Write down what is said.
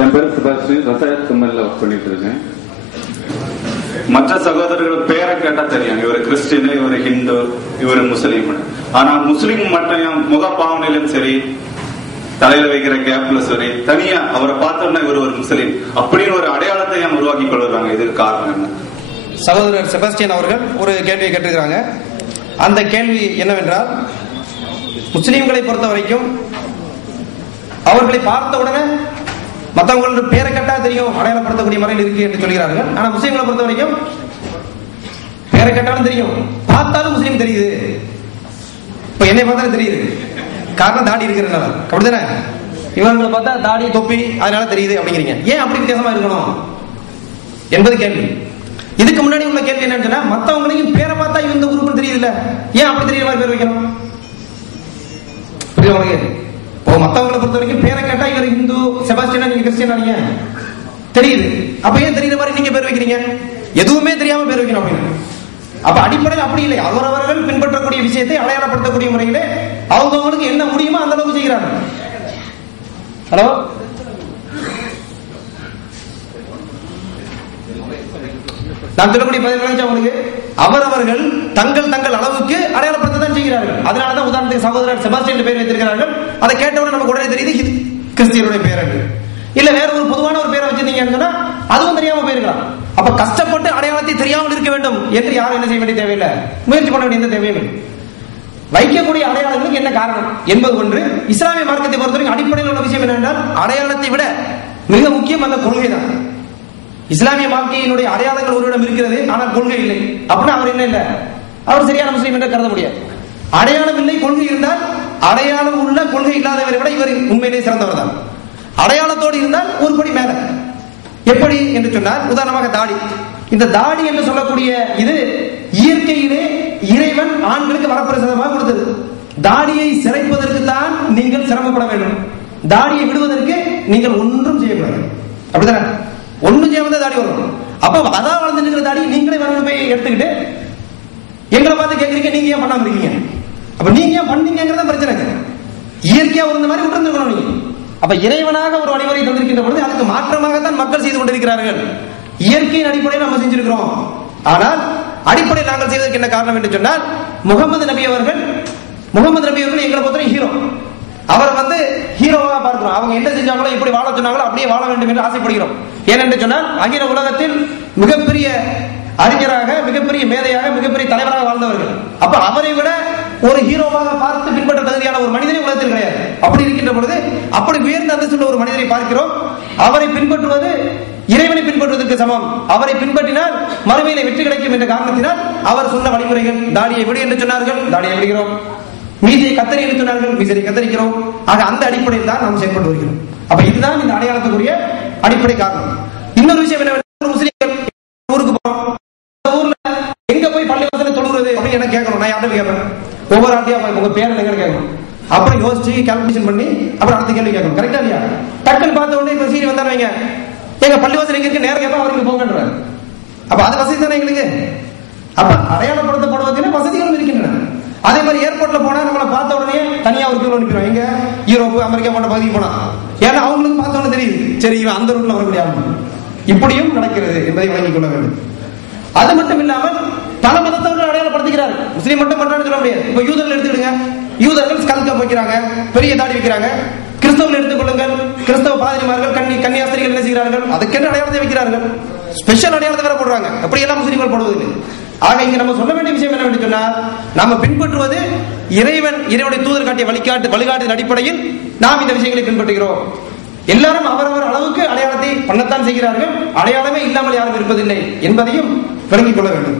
என் பேர் செபாஸ்டியன், ரசாயன கம்பெனியில் ஒர்க் பண்ணிட்டு இருக்கேன். மற்ற சகோதரர்கள் பேரை கேட்டா தெரியும், இவர் கிறிஸ்டின், இவர் ஹிந்து, இவர் முஸ்லீம். ஆனா முஸ்லீம் மட்டும் முக பாவனையிலும் சரி, தலையில வைக்கிற கேப்ல சரி, தனியா அவரை பார்த்தோம்னா இவர் ஒரு முஸ்லீம் அப்படின்னு ஒரு அடையாளத்தை ஏன் உருவாக்கி கொள்ளுறாங்க? இதுக்கு காரணம் என்ன? சகோதரர் செபாஸ்டியன் அவர்கள் ஒரு கேள்வியை கேட்டிருக்கிறாங்க. அந்த கேள்வி என்னவென்றால், முஸ்லீம்களை பொறுத்த வரைக்கும் அவர்களை பார்த்த உடனே மற்றவங்களோட பேரை கட்டா தெரியும், அடையாளப்படுத்தக்கூடிய முறையில் இருக்கு என்று சொல்கிறார்கள். ஆனா முஸ்லீம்களை பொறுத்த வரைக்கும் பேரை கட்டாலும் தெரியும், பார்த்தாலும் முஸ்லீம் தெரியுது. இப்ப என்னை பார்த்தாலும் தெரியுது, காரணம் தாடி இருக்கிறதுனால. அப்படித்தானே? இவங்களை பார்த்தா தாடி தொப்பி அதனால தெரியுது அப்படிங்கிறீங்க. ஏன் அப்படி வித்தியாசமா இருக்கணும் என்பது கேள்வி. இதுக்கு முன்னாடி உள்ள கேள்வி என்னன்னு சொன்னா, மற்றவங்களையும் பேரை பார்த்தா இந்த குரூப் தெரியுது இல்ல, ஏன் அப்படி தெரியற மாதிரி பேர் வைக்கணும்? புரியுது உங்களுக்கு? இப்போ மற்றவங்களை பொறுத்த வரைக்கும் பேரை கேட்டா இவர் இந்து, செபாஸ்டியனா நீங்க கிறிஸ்டியனா நீங்க தெரியுது, அப்ப ஏன் தெரியுற மாதிரி நீங்க பேர் வைக்கிறீங்க? எதுவுமே தெரியாம பேர் வைக்கணும் அப்படின்னு. அப்ப அடிப்படையில் அப்படி இல்லை, அவரவர்கள் பின்பற்றக்கூடிய விஷயத்தை அடையாளப்படுத்தக்கூடிய முறையிலே அவங்களுக்கு என்ன முடியுமோ அந்த அளவுக்கு செய்கிறாங்க. ஹலோ, நான் சொல்லக்கூடிய பதில் அவங்களுக்கு அவரவர்கள் தங்கள் தங்கள் அளவுக்கு அடையாளப்படுத்த தான் செய்கிறார்கள். அதனாலதான் உதாரணத்துக்கு சகோதரர் செபாஸ்டியன் பேர் வைத்திருக்கிறார்கள். அதை கேட்டவுடனே நமக்கு உடனே தெரியுது இது கிறிஸ்தியனுடைய பேர். இல்ல வேற ஒரு பொதுவான ஒரு பேரை வச்சிருந்தீங்கன்னு சொன்னா அதுவும் தெரியாம போயிருக்கலாம். அப்ப கஷ்டப்பட்டு அடையாளத்தை தெரியாமல் இருக்க வேண்டும் என்று யாரும் என்ன செய்ய வேண்டிய தேவையில்லை, முயற்சி பண்ண வேண்டிய எந்த தேவையும் இல்லை. வைக்கக்கூடிய அடையாளங்களுக்கு என்ன காரணம் என்பது ஒன்று. இஸ்லாமிய மார்க்கத்தை பொறுத்தவரைக்கும் அடிப்படையில் உள்ள விஷயம் என்னவென்றால், அடையாளத்தை விட மிக முக்கியம் அந்த கொள்கை தான். இஸ்லாமிய வாழ்க்கையினுடைய அடையாளங்கள் ஒருவிடம் இருக்கிறது, ஆனால் கொள்கை இல்லை. அப்படின்னா அவர் என்ன இல்லை, அவர் சரியான முஸ்லீம் என்று கருத முடியாது. அடையாளம் இல்லை, கொள்கை இருந்தால் அடையாளம் உள்ள கொள்கை இல்லாதவரை விட இவர் உண்மையிலே சிறந்தவர் தான். அடையாளத்தோடு இருந்தால் ஒரு படி மேல. எப்படி என்று சொன்னால், உதாரணமாக தாடி. இந்த தாடி என்று சொல்லக்கூடிய இது இயற்கையிலே இறைவன் ஆண்களுக்கு வரப்பிரசாதமாக கொடுத்தது. தாடியை சிறைப்பதற்கு தான் நீங்கள் சிரமப்பட வேண்டும், தாடியை விடுவதற்கு நீங்கள் ஒன்றும் செய்யக்கூடாது. அப்படித்தானே? ஒன்றும் செய்யாம தாடி வரும். அப்ப அதான் வளர்ந்து இருக்கிற தாடி நீங்களே வரணும் போய் எடுத்துக்கிட்டு எங்களை பார்த்து கேட்கறீங்க, நீங்க ஏன் பண்ணாம இருக்கீங்க? அப்ப நீங்க ஏன் பண்ணீங்கிறத பிரச்சனை. இயற்கையா ஒரு மாதிரி விட்டுருந்துருக்கணும் நீங்க. அப்ப இறைவனாக ஒரு வழிமுறை தந்திருக்கின்ற பொழுது அதுக்கு மாற்றமாகத்தான் மக்கள் செய்து கொண்டிருக்கிறார்கள். இயற்கையின் அடிப்படையில் நம்ம செஞ்சிருக்கிறோம். ஆனால் அடிப்படையில் நாங்கள் செய்வதற்கு என்ன காரணம் என்று சொன்னால், முகமது நபி அவர்கள் எங்களை பொறுத்தவரை ஹீரோ. அவரை ஹீரோவாக பார்க்கிறோம். அவங்க என்ன செஞ்சாங்களோ, எப்படி வாழ சொன்னாங்களோ அப்படியே வாழ வேண்டும் என்று ஆசைப்படுகிறோம். ஏனென்று சொன்னால், அகில உலகத்தில் மிகப்பெரிய அறிஞராக, மிகப்பெரிய மேதையாக, மிகப்பெரிய தலைவராக வாழ்ந்தவர்கள். அப்ப அவரை விட ஒரு ஹீரோவாக பார்த்து பின்பற்ற தகுதியான ஒரு மனிதனை உலகத்தில் கிடையாது. அப்படி இருக்கின்ற பொழுது அப்படி உயர்ந்த அந்தஸ்துள்ள ஒரு மனிதரை பார்க்கிறோம். அவரை பின்பற்றுவது இறைவனை பின்பற்றுவதற்கு சமம். அவரை பின்பற்றினால் மறுமையிலே வெற்றி கிடைக்கும் என்ற காரணத்தினால் அவர் சொன்ன வழிமுறைகள், தாடியை விடு என்று சொன்னார்கள், தாடியை விடுகிறோம். மீசையை கத்தரி என்று சொன்னார்கள், மீசையை கத்தரிக்கிறோம். ஆக அந்த அடிப்படையில் தான் நாம் செயல்பட்டு வருகிறோம். அப்ப இதுதான் இந்த அடையாளத்துக்குரிய அடிப்படை காரணம். இன்னொரு விஷயம் என்னவென்றால், முஸ்லிம்கள் ஊருக்கு போறோம், ஊர்ல எங்க போய் பள்ளிவாசல்ல தொழுகிறது அப்படின்னு என்ன கேட்கணும். நான் யார்கிட்ட கேட்பேன், ஒவ்வொரு ஆட்டையா உங்க பேர் எங்க கேட்கணும். அப்புறம் யோசிச்சு கால்குலேஷன் பண்ணி அப்புறம் அடுத்த கேள்வி கேட்கணும். கரெக்டா இல்லையா? டக்குன்னு பார்த்த உடனே இப்ப சீரி வந்தாங்க, எங்க பள்ளிவாசல் எங்க இருக்கு, நேரம் கேட்பா அவருக்கு போங்கன்றார். அப்ப அது வசதி தானே எங்களுக்கு. அப்ப அடையாளப்படுத்தப்படுவதில் வசதிகளும் இருக்கின்றன. அதே மாதிரி ஏர்போர்ட்ல போனா நம்மளை பார்த்த உடனே தனியா ஒரு கிலோ அனுப்பிடுவோம். எங்க யூரோப்பு, அமெரிக்கா போன்ற பகுதிக்கு போனா, ஏன்னா அவங்களுக்கு பார்த்த உடனே தெரியுது, சரி இவன் அந்த ரூட்ல வரக்கூடிய ஆள். இப்படியும் நடக்கிறது என்பதை வழங்கிக் கொள்ள வேண்டும். அது மட்டும் இல்லாமல் பல மதத்தவர்கள் அடையாளப்படுத்துகிறார்கள். முஸ்லீம் மட்டும் பண்றான்னு சொல்ல முடியாது. இப்ப யூதர்கள் எடுத்துக்கிடுங்க, யூதர்கள் ஸ்கல் கேப் வைக்கிறாங்க, பெரிய தாடி வைக்கிறாங்க. கிறிஸ்தவர்கள் எடுத்துக்கொள்ளுங்கள், கிறிஸ்தவ பாதிரிமார்கள், கன்னியாஸ்திரிகள் என்ன செய்கிறார்கள், அதுக்கென்று அடையாளத்தை வைக்கிறார்கள், ஸ்பெஷல் அடையாளத்தை வேற போடுறாங்க. அப்படி எல்லாம் முஸ்லீம்கள் போடுவதில்லை. ஆக இங்க நம்ம சொல்ல வேண்டிய விஷயம் என்னவென்று சொன்னால், நம்ம பின்பற்றுவது இறைவனுடைய தூதர் காட்டிய வழிகாட்டின் அடிப்படையில் நாம் இந்த விஷயங்களை பின்பற்றுகிறோம். எல்லாரும் அவரவர் அளவுக்கு அடையாளத்தை பண்ணத்தான் செய்கிறார்கள். அடையாளமே இல்லாமல் யாரும் இருப்பதில்லை என்பதையும் விளங்கிக் கொள்ள வேண்டும்.